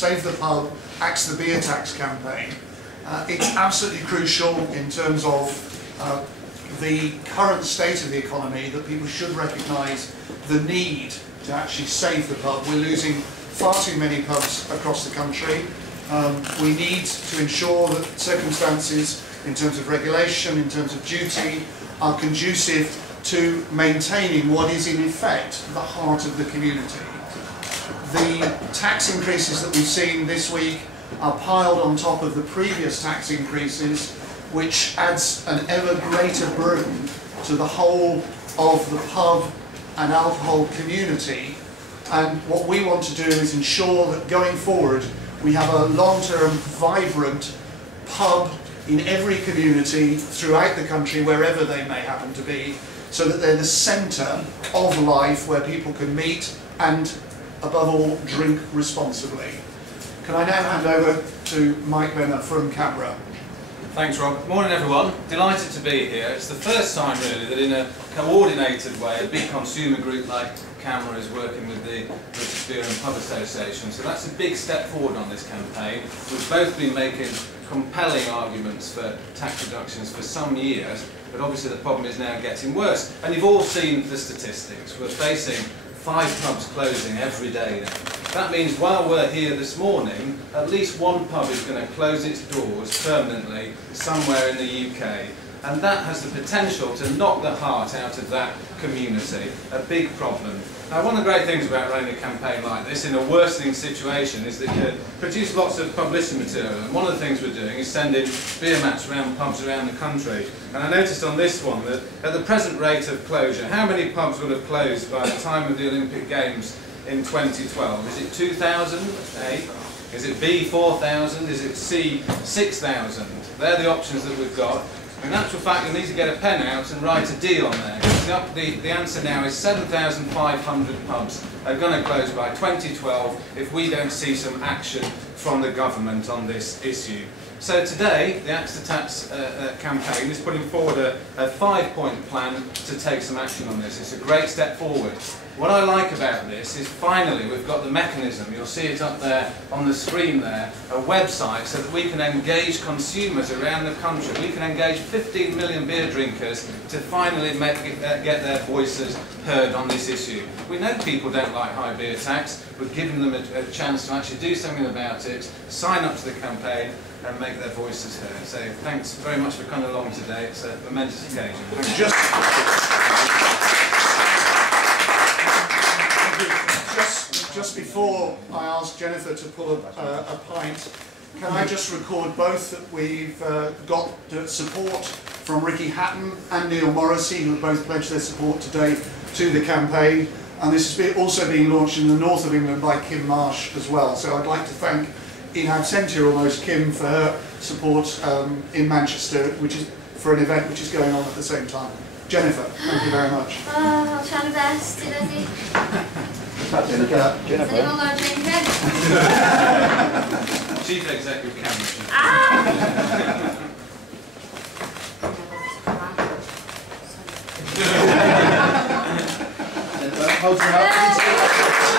Save the Pub, Axe the Beer Tax campaign. It's absolutely crucial in terms of the current state of the economy that people should recognise the need to actually save the pub. We're losing far too many pubs across the country. We need to ensure that circumstances in terms of regulation, in terms of duty, are conducive to maintaining what is in effect the heart of the community. The tax increases that we've seen this week are piled on top of the previous tax increases, which adds an ever greater burden to the whole of the pub and alcohol community. And what we want to do is ensure that going forward we have a long-term, vibrant pub in every community throughout the country, wherever they may happen to be, so that they're the centre of life where people can meet and, above all, drink responsibly. Can I now hand over to Mike Benner from Canberra? Thanks, Rob. Morning, everyone. Delighted to be here. It's the first time, really, that in a coordinated way, a big consumer group like Canberra is working with the British Beer and Pub Association. So that's a big step forward on this campaign. We've both been making compelling arguments for tax reductions for some years, but obviously the problem is now getting worse. And you've all seen the statistics. We're facing 5 pubs closing every day now. That means while we're here this morning, at least one pub is going to close its doors permanently somewhere in the UK. And that has the potential to knock the heart out of that community. A big problem. Now, one of the great things about running a campaign like this in a worsening situation is that you produce lots of publicity material. And one of the things we're doing is sending beer mats around pubs around the country. And I noticed on this one that at the present rate of closure, how many pubs would have closed by the time of the Olympic Games in 2012? Is it 2,000? A? Is it B, 4,000? Is it C, 6,000? They're the options that we've got. In actual fact, you'll need to get a pen out and write a D on there. The answer now is 7,500 pubs are going to close by 2012 if we don't see some action from the government on this issue. So today, the Axe the Tax campaign is putting forward a 5-point plan to take some action on this. It's a great step forward. What I like about this is finally we've got the mechanism, you'll see it up there on the screen there, a website so that we can engage consumers around the country. We can engage 15 million beer drinkers to finally get their voices heard on this issue. We know people don't like high beer tax, we're giving them a chance to actually do something about it, sign up to the campaign and make their voices heard. So thanks very much for coming along today, it's a momentous occasion. Just before I ask Jennifer to pull a pint, can I just record both that we've got support from Ricky Hatton and Neil Morrissey, who have both pledged their support today to the campaign, and this is also being launched in the north of England by Kim Marsh as well. So I'd like to thank, in absentia almost, Kim for her support in Manchester, which is for an event which is going on at the same time. Jennifer, thank you very much. I'll try my best, you know. Jennifer. Has anyone got a drink in? Chief Executive Cameron. Hold her up.